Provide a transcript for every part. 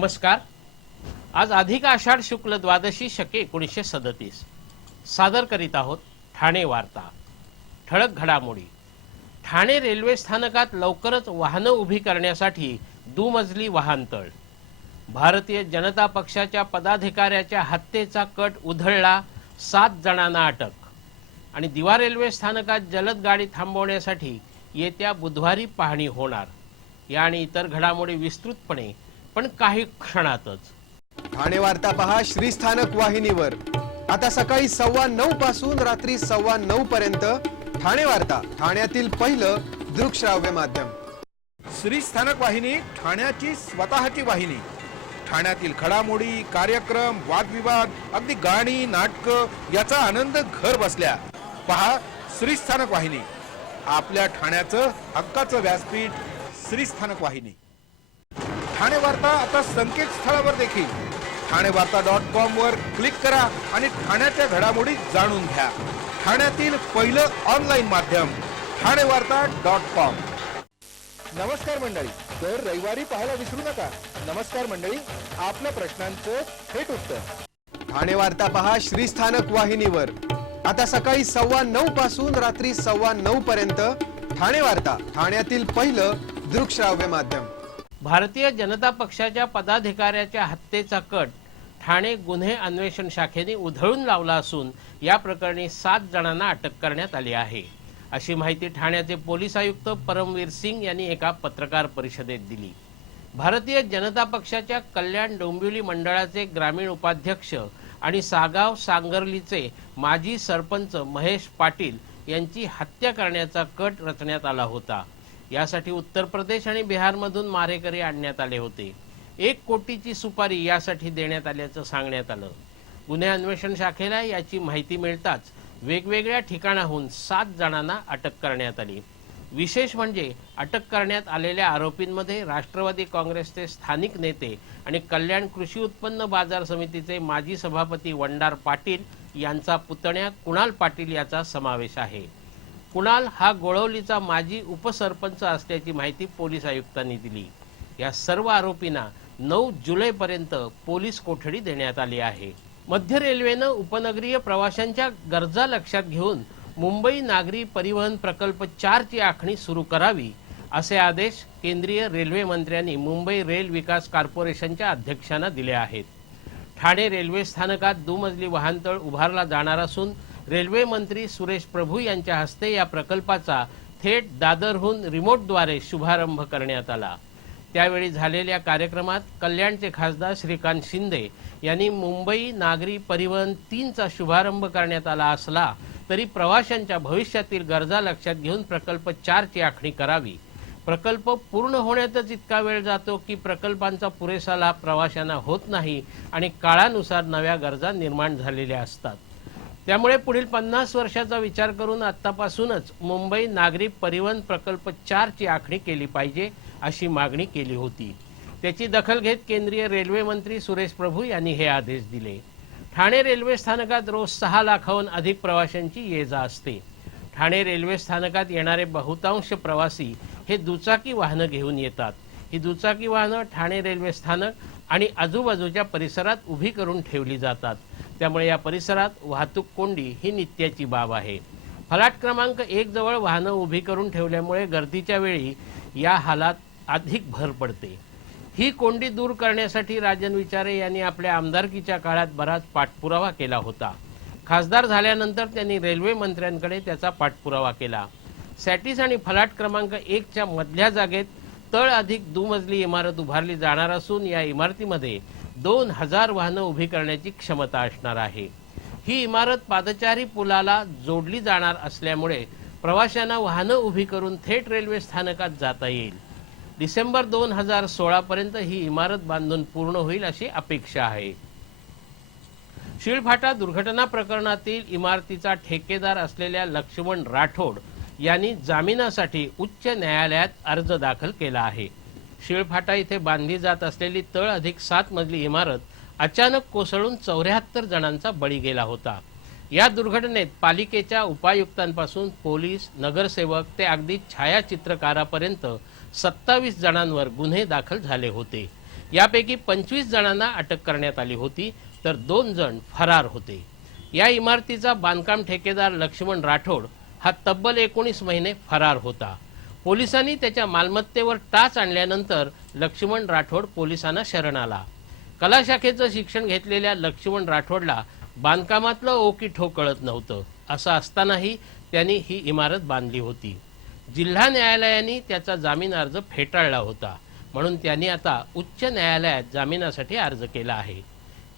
नमस्कार। आज अधिक आषाढ शुक्ल द्वादशी शके 1937 सादर करीत आहोत ठाणे वार्ता। ठळक घडामोडी। ठाणे रेल्वे स्थानकात लवकरच वाहनं उभी करण्यासाठी दुमजली वाहनतळ। भारतीय जनता पक्षाच्या पदाधिकाऱ्याच्या हत्येचा कट उधळला, 7 जणांना अटक। आणि दिवा रेल्वे स्थानकात जलद गाडी थांबवण्यासाठी येत्या बुधवारी पाहणी होणार। या आणि इतर घडामोडी विस्तृतपणे पण काही क्षणातच। ठाणे वार्ता पहा श्रीस्थानक वाहिनीवर। आता सकाळी 9:15 पासून रात्री 9:15 पर्यंत ठाणे वार्ता, ठाण्यातील पहिलं दृकश्राव्य माध्यम। श्रीस्थानक वाहिनी, ठाण्याची स्वतःची वाहिनी। ठाण्यातील घडामोडी, कार्यक्रम, वादविवाद, अगदी गाणी, नाटक याचा आनंद घर बसल्या पहा श्रीस्थानक वाहिनी। आपल्या ठाण्याचं हक्काचं व्यासपीठ श्रीस्थानक वाहिनी। ठाणे वार्ता आता संकेतस्थळावर देखील ठाणेवार्ता.com वर क्लिक करा आणि ठाण्याच्या घडामोडी जाणून घ्या। ठाण्यातील पहिलं ऑनलाईन माध्यम ठाणेवार्ता.com। नमस्कार मंडळी, दर रविवारी पाहायला विसरू नका। नमस्कार मंडळी, आपल्या प्रश्नांचं थेट उत्तर। ठाणे वार्ता पहा श्रीस्थानक वाहिनीवर। आता सकाळी 9:15 पासून रात्री 9:15 पर्यंत ठाणे वार्ता, ठाण्यातील पहिलं दृकश्राव्य माध्यम। भारतीय जनता पक्षाच्या पदाधिकाऱ्याच्या हत्येचा कट ठाणे गुन्हे अन्वेषण शाखेने उधळून लावला असून या प्रकरणी 7 जणांना अटक करण्यात आली आहे, अशी माहिती ठाण्याचे पोलीस आयुक्त परमवीर सिंग यांनी एका पत्रकार परिषदेत दिली। भारतीय जनता पक्षाच्या कल्याण डोंबिवली मंडळाचे ग्रामीण उपाध्यक्ष आणि सागाव सांगर्लीचे माजी सरपंच महेश पाटील यांची हत्या करण्याचा कट रचण्यात आला होता। यासाठी उत्तर प्रदेश आणि बिहारमधून मारेकरी आणण्यात आले होते। 1 कोटीची सुपारी यासाठी देण्यात आल्याचं सांगण्यात आलं। गुन्हे अन्वेषण शाखेला याची माहिती मिळताच वेगवेगळ्या ठिकाणाहून 7 जणांना अटक करण्यात आली। विशेष म्हणजे अटक करण्यात आलेल्या आरोपींमध्ये राष्ट्रवादी काँग्रेसचे स्थानिक नेते आणि कल्याण कृषी उत्पन्न बाजार समितीचे माजी सभापती वंडार पाटील यांचा पुतण्या कुणाल पाटील याचा समावेश आहे। कुणाल हा गोळवलीचा माजी उपसरपंच असल्याची माहिती पोलीस आयुक्तांनी दिली। या सर्व आरोपींना 9 जुलैपर्यंत पोलीस कोठडी देण्यात आली आहे। मध्य रेल्वेनं उपनगरीय प्रवाशांच्या गरजा लक्षात घेऊन मुंबई नागरी परिवहन प्रकल्प 4 ची आखणी सुरू करावी, असे आदेश केंद्रीय रेल्वे मंत्र्यांनी मुंबई रेल विकास कॉर्पोरेशनच्या अध्यक्षांना दिले आहेत। ठाणे रेल्वे स्थानकात दुमजली वाहनतळ उभारला जाणार असून रेल्वे मंत्री सुरेश प्रभू यांच्या हस्ते या प्रकल्पाचा थेट दादरहून रिमोटद्वारे शुभारंभ करण्यात आला। त्यावेळी झालेल्या कार्यक्रमात कल्याणचे खासदार श्रीकांत शिंदे यांनी मुंबई नागरी परिवहन 3 चा शुभारंभ करण्यात आला असला तरी प्रवाशांच्या भविष्यातील गरजा लक्षात घेऊन प्रकल्प 4 ची आखणी करावी। प्रकल्प पूर्ण होण्यातच इतका वेळ जातो की प्रकल्पांचा पुरेसा लाभ प्रवाशांना होत नाही आणि काळानुसार नव्या गरजा निर्माण झालेल्या असतात। त्यामुळे पुढील 50 वर्षाचा विचार करून आतापासूनच मुंबई नागरी परिवहन प्रकल्प 4 ची आखणी केली पाहिजे, अशी मागणी केली होती। त्याची दखल घेत केंद्रीय रेल्वे मंत्री सुरेश प्रभू यांनी हे आदेश दिले। ठाणे रेल्वे स्थानकात रोज 6 लाखाहून अधिक प्रवाशांची ये-जा असते। ठाणे रेल्वे स्थानकात येणारे बहुतांश प्रवासी हे दुचाकी वाहनं घेऊन येतात। ही दुचाकी वाहनं ठाणे रेल्वे स्थानक आणि आजूबाजूच्या परिसरात उभी करून ठेवली जातात। त्यामुळे या परिसरात वाहतूक कोंडी ही नित्याची बाब आहे। फलाट क्रमांक 1 जवळ वाहनं उभी करून ठेवल्यामुळे गर्दीच्या वेळी या हालात अधिक भर पडते। ही कोंडी दूर करण्यासाठी राजन विचारे यांनी आपल्या आमदारकीच्या काळात बराच पाठपुरावा केला होता। खासदार झाल्यानंतर त्यांनी रेल्वे मंत्र्यांकडे त्याचा पाठपुरावा केला। सॅटिस आणि फलाट क्रमांक 1 च्या मधल्या जागेत तळ अधिक दुमजली इमारत उभारली जाणार असून या इमारतीमध्ये 2000 वाहनं उभी करण्याची क्षमता असणार आहे। ही इमारत पादचारी पुलाला जोडली जाणार असल्यामुळे प्रवाशांना वाहनं उभी करून थेट रेल्वे स्थानकात जाता येईल। डिसेंबर 2016 पर्यंत ही इमारत बांधून पूर्ण होईल अशी अपेक्षा आहे। शिळफाटा दुर्घटना प्रकरणातील इमारतीचा ठेकेदार असलेल्या लक्ष्मण राठोड यांनी जामिनासाठी उच्च न्यायालयात अर्ज दाखल केला आहे। शिळफाटा इथे बांधली जात असलेली तळ अधिक 7 मजली इमारत अचानक कोसळून 74 जणांचा बळी गेला होता। या दुर्घटनेत पालिकेच्या उपायुक्तांपासून पोलीस, नगरसेवक ते अगदी छायाचित्रकारापर्यंत 27 जणांवर गुन्हे दाखल झाले होते। यापैकी 25 जणांना अटक करण्यात आली होती, तर 2 जण फरार होते. या इमारतीचा बांधकाम ठेकेदार लक्ष्मण राठोड हा तब्बल 19 महिने फरार होता. पोलिसांनी त्याच्या मालमत्तेवर टाच आणल्यानंतर लक्ष्मण राठोड पोलिसांना शरण आला. कला शाखेचं शिक्षण घेतलेल्या लक्ष्मण राठोडला बांधकामातलं ओकीठो कळत नव्हतं. असं असतानाही त्यांनी ही इमारत बांधली होती. जिल्हा न्यायालयाने त्याचा जामीन अर्ज फेटाळला होता, म्हणून त्यांनी आता उच्च न्यायालयात जामिनासाठी अर्ज केला आहे.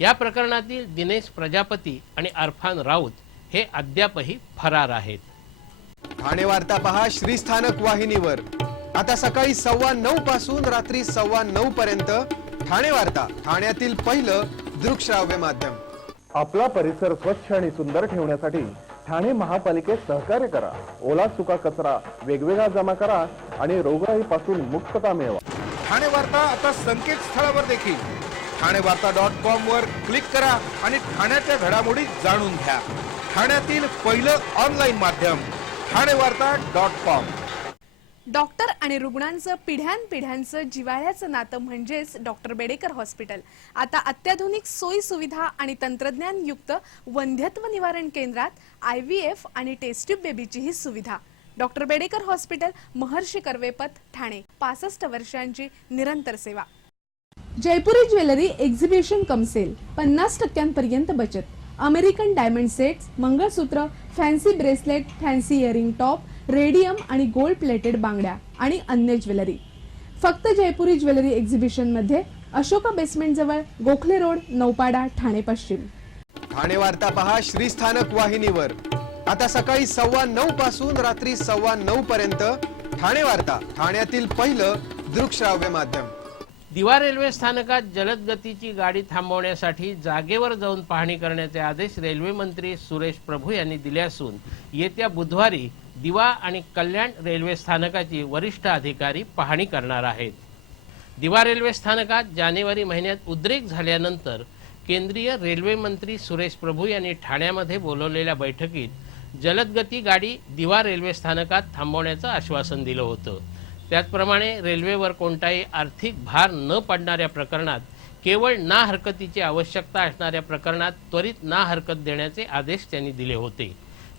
या प्रकरणातील दिनेश प्रजापती आणि अरफान राऊत हे अद्यापही फरार आहेत. ठाणे वार्ता पहा श्रीस्थानक वाहिनीवर. आता सकाळी 9:15 पासून रात्री 9:15 पर्यंत ठाणे वार्ता, ठाण्यातील पहिलं दृकश्राव्य माध्यम. आपला परिसर स्वच्छ आणि सुंदर ठेवण्यासाठी ठाणे महापालिकेत सहकार्य करा. ओला सुका कचरा वेगवेगळा जमा करा आणि रोगराईपासून मुक्तता मिळवा. ठाणे वार्ता आता संकेतस्थळावर देखील ठाणेवार्ता.com वर क्लिक करा आणि ठाण्याच्या घडामोडी जाणून घ्या. ठाण्यातील पहिलं ऑनलाईन माध्यम ठाणेवार्ता.com. डॉक्टर आणि रुग्णांचं पिढ्यानपिढ्यांचं जिव्हाळ्याचं नातं म्हणजेच डॉक्टर बेडेकर हॉस्पिटल. आता अत्याधुनिक सोयी सुविधा आणि तंत्रज्ञान युक्त वंध्यत्व निवारण केंद्रात IVF आणि टेस्ट ट्यूब बेबीचीही सुविधा. Doctor Bedekar hospital, Maharshi Karvepath, Thane. 65 वर्षांची निरंतर सेवा. Jaipuri jewellery exhibition cum sale, 50% बचत. American diamond sets, mangalsutra, fancy bracelet, fancy earring top, radium आणि गोल्ड प्लेटेड बांगड्या आणि अन्य ज्वेलरी फक्त जयपुरी ज्वेलरी एक्झिबिशन मध्ये, अशोका बेसमेंट जवळ, गोखले रोड, नौपाडा, ठाणे पश्चिम. ठाणे वार्ता पहा श्रीस्थानक वाहिनीवर. आता सकाळी 9:15 पासून रात्री 9:15 पर्यंत ठाणे वार्ता, ठाण्यातील पहिलं दृकश्राव्य माध्यम. दिवा रेल्वे स्थानकात जलद गतीची गाडी थांबवण्यासाठी जागेवर जाऊन पाहणी करण्याचे आदेश रेल्वे मंत्री सुरेश प्रभू यांनी दिले असून येत्या बुधवारी दिवा आणि कल्याण रेल्वे स्थानकाची वरिष्ठ अधिकारी पाहणी करणार आहेत. दिवा रेल्वे स्थानकात जानेवारी महिन्यात उद्रेक झाल्यानंतर केंद्रीय रेल्वे मंत्री सुरेश प्रभू यांनी ठाण्यामध्ये बोलवलेल्या बैठकीत जलदगती गाडी दिवा रेल्वे स्थानकात थांबवण्याचं आश्वासन दिलं होतं. त्याचप्रमाणे रेल्वेवर कोणताही आर्थिक भार न पडणाऱ्या प्रकरणात, केवळ ना हरकतीची आवश्यकता असणाऱ्या प्रकरणात त्वरित ना हरकत देण्याचे आदेश त्यांनी दिले होते.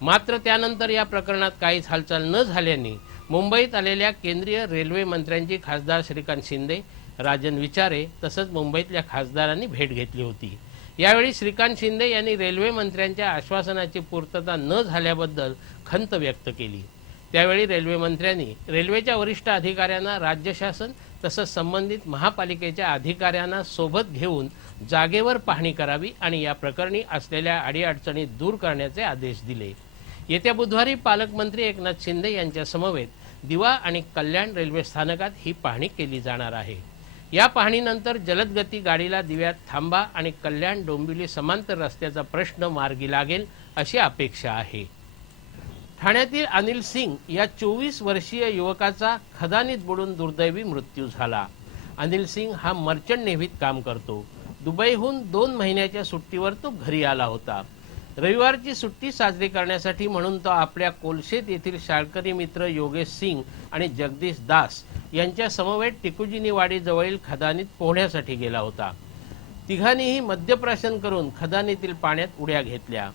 मात्र त्यानंतर या प्रकरणात काहीच हालचाल न झाल्याने मुंबईत आलेल्या केंद्रीय रेल्वे मंत्र्यांची खासदार श्रीकांत शिंदे, राजन विचारे तसंच मुंबईतल्या खासदारांनी भेट घेतली होती. यावेळी श्रीकांत शिंदे यांनी रेल्वे मंत्र्यांच्या आश्वासनाची पूर्तता न झाल्याबद्दल खंत व्यक्त केली. त्यावेळी रेल्वे मंत्र्यांनी रेल्वेच्या वरिष्ठ अधिकाऱ्यांना राज्य शासन तसंच संबंधित महापालिकेच्या अधिकाऱ्यांना सोबत घेऊन जागेवर पाहणी करावी आणि या प्रकरणी असलेल्या अडीअडचणी दूर करण्याचे आदेश दिले. येत्या बुधवारी पालकमंत्री एकनाथ शिंदे यांच्या समवेत दिवा आणि कल्याण रेल्वे स्थानकात ही पाहणी केली जाणार आहे. या पाहणीनंतर जलदगती गाडीला दिव्यात थांबा आणि कल्याण डोंबिवली समांतर रस्त्याचा प्रश्न मार्गी लागेल अशी अपेक्षा आहे. ठाण्यातील अनिल सिंग या 24 वर्षीय युवकाचा खदानीत बुडून दुर्दैवी मृत्यू झाला. अनिल सिंग हा मर्चंट नेव्हीत काम करतो. दुबईहून 2 महिन्याच्या सुट्टीवर तो घरी आला होता. रविवारची सुट्टी साजरी करण्यासाठी म्हणून तो आपल्या कोलशेत येथील शाळकरी मित्र योगेश सिंग आणि जगदीश दास यांच्या समवेत टिकुजिनीवाडी जवळील खदानीत पोहण्यासाठी गेला होता. तिघांनीही मद्यप्राशन करून खदानीतील पाण्यात उड्या घेतल्या.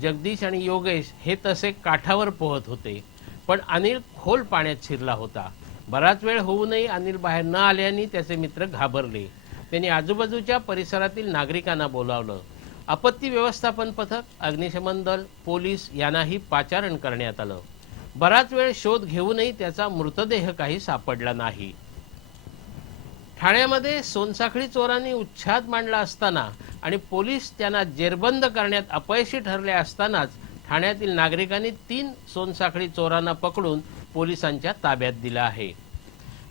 जगदीश आणि योगेश हे तसे काठावर पोहत होते, पण अनिल खोल पाण्यात शिरला होता. बराच वेळ होऊनही अनिल बाहेर न आल्याने त्याचे मित्र घाबरले. त्यांनी आजूबाजूच्या परिसरातील नागरिकांना बोलावलं. आपत्ती व्यवस्थापन पथक, अग्निशमन दल, पोलीस यांनाही पाचारण करण्यात आलं. बराच वेळ शोध घेऊनही त्याचा मृतदेह काही सापडला नाही. ठाण्यामध्ये सोनसाखळी चोरांनी उच्छाद मांडला असताना आणि पोलीस त्यांना जेरबंद करण्यात अपयशी ठरले असतानाच ठाण्यातील नागरिकांनी 3 सोनसाखळी चोरांना पकडून पोलिसांच्या ताब्यात दिलं आहे.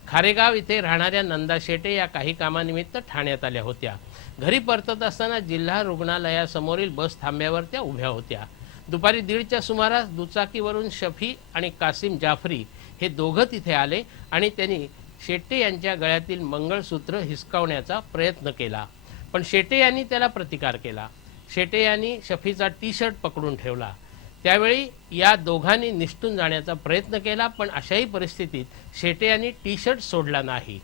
खारेगाव इथे राहणाऱ्या नंदा शेटे या काही कामानिमित्त ठाण्यात आल्या होत्या. घरी परतत असताना जिल्हा रुग्णालयासमोरील बस थांब्यावर त्या उभ्या होत्या. दुपारी 1:30च्या सुमारास दुचाकीवरून शफी आणि कासिम जाफरी हे दोघं तिथे आले आणि त्यांनी शेट्टे यांच्या गळ्यातील मंगळसूत्र हिसकावण्याचा प्रयत्न केला, पण शेट्टे यांनी त्याला प्रतिकार केला. शेट्टे यांनी शफीचा टी-शर्ट पकडून ठेवला. त्यावेळी या दोघांनी निसटून जाण्याचा प्रयत्न केला, पण अशाही परिस्थितीत शेट्टे यांनी टी-शर्ट सोडला नाही.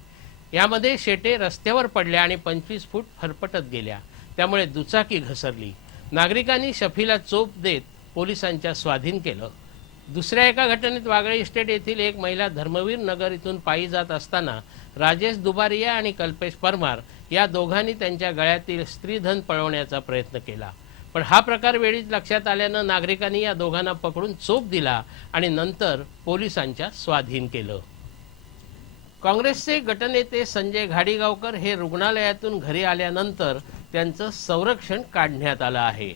यामध्ये शेटे रस्त्यावर पडल्या आणि 25 फूट फरफटत गेल्या, त्यामुळे दुचाकी घसरली. नागरिकांनी शफीला चोप देत पोलिसांच्या स्वाधीन केलं. दुसऱ्या एका घटनेत वागळे इस्टेट येथील एक महिला धर्मवीर नगर इथून पायी जात असताना राजेश दुबारिया आणि कल्पेश परमार या दोघांनी त्यांच्या गळ्यातील स्त्रीधन पळवण्याचा प्रयत्न केला. पण हा प्रकार वेळीच लक्षात आल्यानं नागरिकांनी या दोघांना पकडून चोप दिला आणि नंतर पोलिसांच्या स्वाधीन केलं. काँग्रेसचे गटनेते संजय घाडीगावकर हे रुग्णालयातून घरी आल्यानंतर त्यांचं संरक्षण काढण्यात आलं आहे.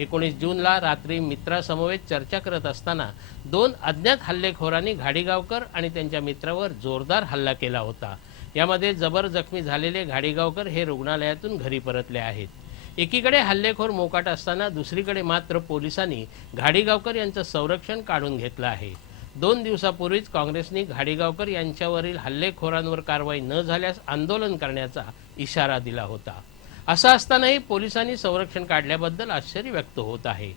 19 जूनला रात्री मित्रासमवेत चर्चा करत असताना 2 अज्ञात हल्लेखोरांनी घाडीगावकर आणि त्यांच्या मित्रावर जोरदार हल्ला केला होता. यामध्ये जबर जखमी झालेले घाडीगावकर हे रुग्णालयातून घरी परतले आहेत. एकीकडे हल्लेखोर मोकाट असताना दुसरीकडे मात्र पोलिसांनी घाडीगावकर यांचं संरक्षण काढून घेतलं आहे. 2 दिवसापूर्वीच काँग्रेसने घाडीगावकर यांच्यावरील हल्लेखोरांवर कारवाई न झाल्यास आंदोलन करण्याचा इशारा दिला होता. असं असतानाही पोलिसांनी संरक्षण काढल्याबद्दल आश्चर्य व्यक्त होत आहे.